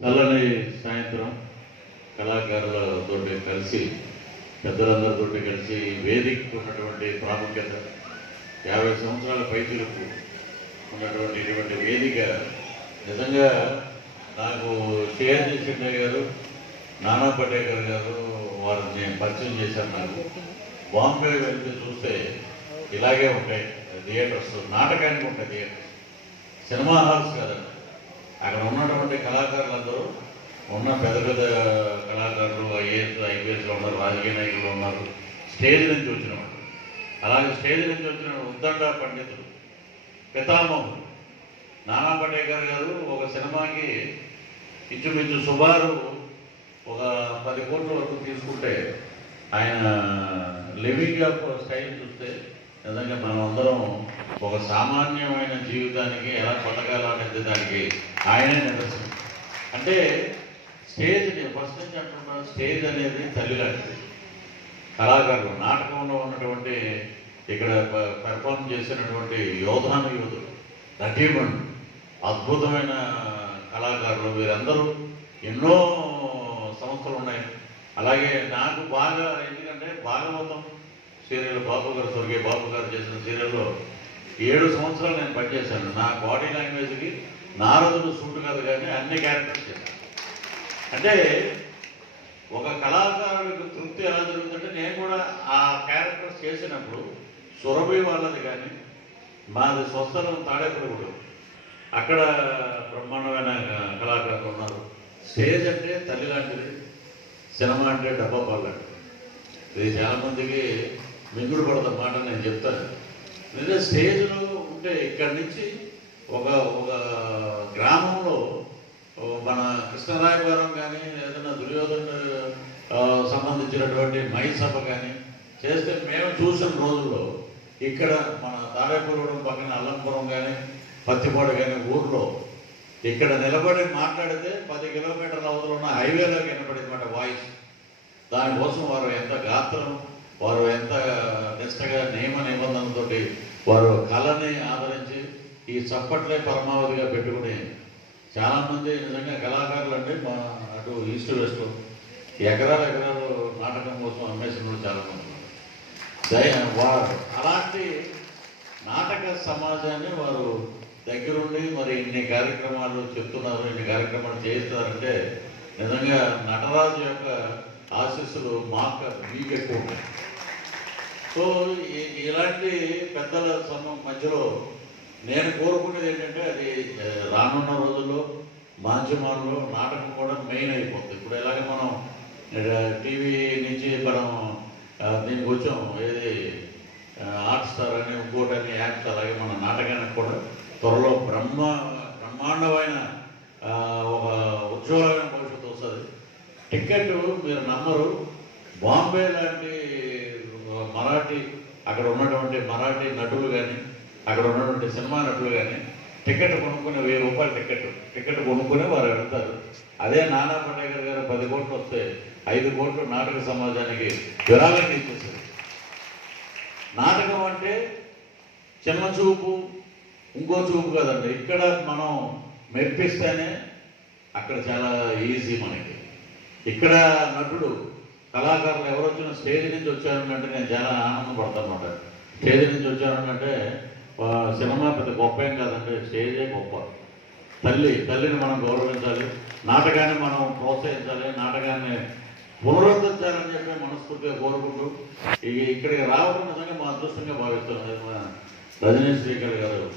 నల్లని సాయంత్రం కళాకారులతో కలిసి పెద్దలందరితో కలిసి వేదిక ఉన్నటువంటి ప్రాముఖ్యత యాభై సంవత్సరాల పైచులకు ఉన్నటువంటి ఇటువంటి వేదిక నిజంగా నాకు సిఆర్జీ సిండే గారు నానా పటేకర్ గారు వారిని పరిచయం చేశారు నాకు. బాంబే వెళ్తే చూస్తే ఇలాగే ఉంటాయి థియేటర్స్ నాటకానికి ఉంటాయి థియేటర్స్. సినిమా హాల్స్ కాదండి అక్కడ ఉన్నటువంటి కళాకారులందరూ ఉన్న పెద్ద పెద్ద కళాకారులు ఐఏఎస్ ఐపీఎస్లో ఉన్నారు రాజకీయ నాయకులు ఉన్నారు స్టేజ్ నుంచి వచ్చిన వాళ్ళు. అలాగే స్టేజ్ నుంచి వచ్చిన ఉద్దండ పండితులు పితామహుడు నానా పటేకర్ గారు ఒక సినిమాకి ఇంచుమించు సుమారు ఒక పది కోట్ల వరకు తీసుకుంటే ఆయన లివింగ్ ఆఫ్ స్టైల్ చూస్తే నిజంగా మనం అందరం ఒక సామాన్యమైన జీవితానికి ఎలా కొట్టగలనేది దానికి ఆయనే నిదర్శనం. అంటే స్టేజ్ నేను ఫస్ట్ నుంచి అంటున్నాను స్టేజ్ అనేది తల్లి లాంటిది. కళాకారులు నాటకంలో ఉన్నటువంటి ఇక్కడ పెర్ఫామ్ పెర్ఫార్మ్ చేసినటువంటి యోధాను యోధులు నటీమణులు అద్భుతమైన కళాకారులు వీరందరూ ఎన్నో సంస్థలు ఉన్నాయి. అలాగే నాకు బాగా ఎందుకంటే భాగవతం సీరియల్ బాబు గారు స్వర్గీయ బాబు గారు చేసిన సీరియల్లో ఏడు సంవత్సరాలు నేను పనిచేశాను. నా బాడీ లాంగ్వేజ్కి నారదుడు సూట్ కాదు కానీ అన్ని క్యారెక్టర్స్ చేశాను అంటే ఒక కళాకారుడికి తృప్తి ఎలా జరుగుతుందంటే నేను కూడా ఆ క్యారెక్టర్స్ చేసినప్పుడు సురభి వాళ్ళది కానీ మాది స్వస్థలం తాడేపుడు అక్కడ బ్రహ్మాండమైన కళాకారులు ఉన్నారు. స్టేజ్ అంటే తల్లి లాంటిది సినిమా అంటే డబ్బా పాలు లాంటిది. ఇది చాలామందికి మందికి మింగుడు పడత మాట నేను చెప్తాను. నిజంగా స్టేజ్లో ఉంటే ఇక్కడి నుంచి ఒక ఒక గ్రామంలో మన కృష్ణరాయవరం కానీ ఏదైనా దుర్యోధన సంబంధించినటువంటి మై సభ కానీ చేస్తే మేము చూసిన రోజుల్లో ఇక్కడ మన తాడేపురం పక్కన అల్లంపురం కానీ పత్తిపాడు కానీ ఊర్లో ఇక్కడ నిలబడి మాట్లాడితే పది కిలోమీటర్ల అవతల ఉన్న హైవేలో వినపడింది మాట వాయిస్. దానికోసం వారు ఎంత గాత్రం వారు ఎంత నిష్టగా నియమ నిబంధనలతో వారు కళని ఆదరించి ఈ చప్పట్లే పరమావధిగా పెట్టుకుని చాలామంది నిజంగా కళాకారులు అంటే మా అటు ఈస్ట్ వెస్ట్ ఎకరాలు ఎకరాలు నాటకం కోసం అమ్మేసిన వాళ్ళు చాలా దయ వారు అలాంటి నాటక సమాజాన్ని వారు దగ్గరుండి మరి ఇన్ని కార్యక్రమాలు చెప్తున్నారు ఇన్ని కార్యక్రమాలు చేయిస్తారంటే నిజంగా నటరాజు యొక్క ఆశీస్సులు మాకు మీకు ఎక్కువ ఉన్నాయి సో ఈ- ఇలాంటి పెద్దల సమం మధ్యలో నేను కోరుకునేది ఏంటంటే అది రానున్న రోజుల్లో మాధ్యమాల్లో నాటకం కూడా మెయిన్ అయిపోతుంది ఇప్పుడు ఇలాగే మనం టీవీ నుంచి మనం దీనికి వచ్చాం. ఏది ఆర్ట్ స్టార్ అని ఇంకోటి అని యాక్ట్ అలాగే మన నాటకానికి కూడా త్వరలో బ్రహ్మ బ్రహ్మాండమైన ఒక ఉజ్వలమైన భవిష్యత్తు వస్తుంది. టికెట్ మీరు నమ్మరు. బాంబే లాంటి మరాఠీ అక్కడ ఉన్నటువంటి మరాఠీ నటులు కానీ అక్కడ ఉన్నటువంటి సినిమా నటులు కానీ టికెట్ కొనుక్కుని వెయ్యి రూపాయల టికెట్ టికెట్ కొనుక్కునే వారు వెళ్తారు. అదే నానా పటేకర్ గారు పది కోట్లు వస్తే ఐదు కోట్లు నాటక సమాజానికి విరాళం ఇచ్చేసారు నాటకం అంటే చిన్న చూపు ఇంకో చూపు కదండి. ఇక్కడ మనం మెప్పిస్తేనే అక్కడ చాలా ఈజీ మనకి. ఇక్కడ నటుడు కళాకారులు ఎవరు వచ్చినా స్టేజ్ నుంచి వచ్చారంటే నేను చాలా ఆనందపడతానమాట. స్టేజ్ నుంచి వచ్చారంటే సినిమా పెద్ద గొప్ప ఏం కాదంటే స్టేజే గొప్ప. తల్లి తల్లిని మనం గౌరవించాలి నాటకాన్ని మనం ప్రోత్సహించాలి నాటకాన్ని పునరుద్ధరించాలని చెప్పి మనస్ఫూర్తిగా కోరుకుంటూ ఇక ఇక్కడికి రావడం నిజంగా మా అదృష్టంగా భావిస్తున్నాం మా రజనీ శ్రీకర్ గారు.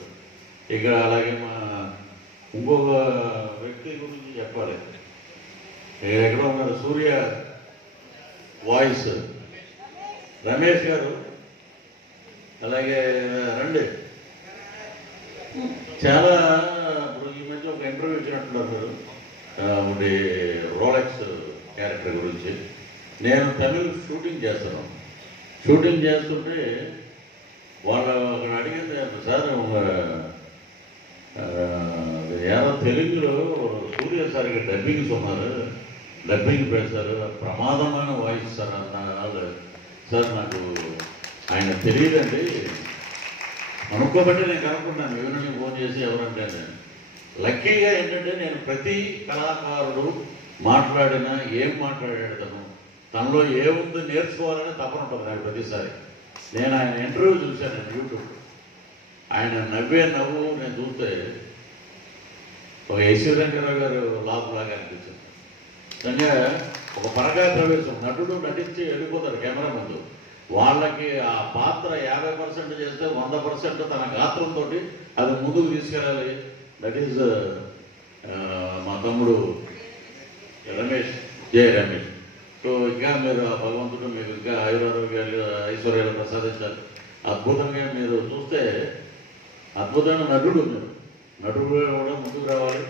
ఇక అలాగే మా ఇంకొక వ్యక్తి గురించి చెప్పాలి. ఎక్కడ ఉన్నారు సూర్య వాయిస్. రమేష్ గారు అలాగే రండి. చాలా ఇప్పుడు ఈ మధ్య ఒక ఇంటర్వ్యూ ఇచ్చినట్టున్నారు మీరు. ఒకటి రోలెక్స్ క్యారెక్టర్ గురించి. నేను తమిళ్ షూటింగ్ చేస్తాను. షూటింగ్ చేస్తుంటే వాళ్ళు అక్కడ అడిగింది సార్ ఏదో తెలుగులో సూర్య సార్కి డబ్బింగ్స్ ఉన్నారు డబ్బింగ్ పేశారు ప్రమాదమైన వాయిస్ సార్ అన్నారు సార్ నాకు ఆయన తెలియదండి. అనుకోబట్టి నేను కనుక్కున్నాను. ఎవరిని ఫోన్ చేసి ఎవరంటే నేను లక్కీగా ఏంటంటే నేను ప్రతి కళాకారుడు మాట్లాడినా ఏం మాట్లాడాడు తను? తనలో ఏముంది నేర్చుకోవాలని తపన ఉంటుంది నాకు ప్రతిసారి. నేను ఆయన ఇంటర్వ్యూ చూశాను నేను యూట్యూబ్. ఆయన నవ్వే నవ్వు నేను చూస్తే ఒక యశ్వరంకరావు గారు లాభలాగా అనిపించింది. నిజంగా ఒక పరగా ప్రవేశం నటుడు నటించి వెళ్ళిపోతాడు కెమెరా ముందు. వాళ్ళకి ఆ పాత్ర యాభై పర్సెంట్ చేస్తే వంద పర్సెంట్ తన గాత్రంతో అది ముందుకు తీసుకెళ్ళాలి. దట్ ఈస్ uh, మా తమ్ముడు రమేష్ జయ రమేష్. సో ఇంకా మీరు ఆ భగవంతుడు మీకు ఇంకా ఆయురారోగ్యాలు ఐశ్వర్యాలు ప్రసాదించాలి. అద్భుతంగా మీరు చూస్తే అద్భుతమైన నటుడు మీరు నటుడు కూడా ముందుకు రావాలి.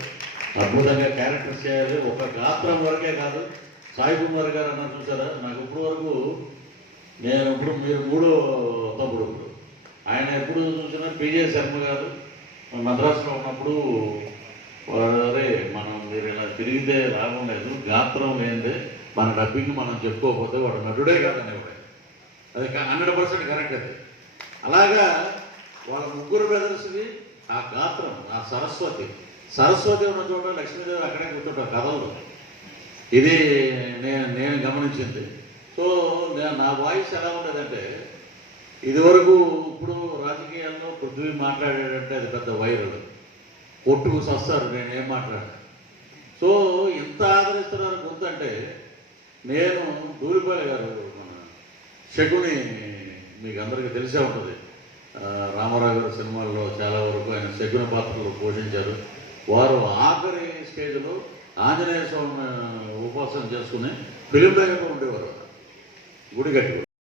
అద్భుతంగా క్యారెక్టర్ చేయాలి. ఒక గాత్రం వరకే కాదు. సాయి కుమార్ గారు అన్న చూసారా? నాకు ఇప్పుడు వరకు నేను ఇప్పుడు మీరు మూడో తమ్ముడు. ఇప్పుడు ఆయన ఎప్పుడు చూసినా పిజే శర్మ గారు. మద్రాసులో ఉన్నప్పుడు అరే మనం మీరు ఇలా తిరిగితే లాభం లేదు గాత్రం లేనిదే మన డబ్బింగ్ మనం చెప్పుకోకపోతే వాడు నటుడే కాదనేవాడు. అది హండ్రెడ్ పర్సెంట్ కరెక్ట్ అది. అలాగా వాళ్ళ ముగ్గురు బ్రదర్స్ది ఆ గాత్రం ఆ సరస్వతి సరస్వతి ఉన్న చోట లక్ష్మీదేవి అక్కడే కూర్చుంటారు కథలు. ఇది నేను నేను గమనించింది. సో నా వాయిస్ ఎలా ఉండదంటే ఇదివరకు ఇప్పుడు రాజకీయాల్లో పృథ్వీ మాట్లాడాడంటే అది పెద్ద వైరల్. కొట్టుకు సస్తారు నేను ఏం మాట్లాడా సో ఇంత ఆదరిస్తున్నారు గుర్తంటే అంటే నేను దూరిపాలి గారు మన శకుని మీకు అందరికీ తెలిసే ఉంటుంది. రామారావు గారి సినిమాల్లో చాలా వరకు ఆయన శకుని పాత్రలు పోషించారు. వారు ఆఖరి స్టేజ్లో ఆంజనేయ స్వామి ఉపాసన చేసుకుని ఫిలిం డైరెక్టర్ ఉండేవారు. గుడి కట్టి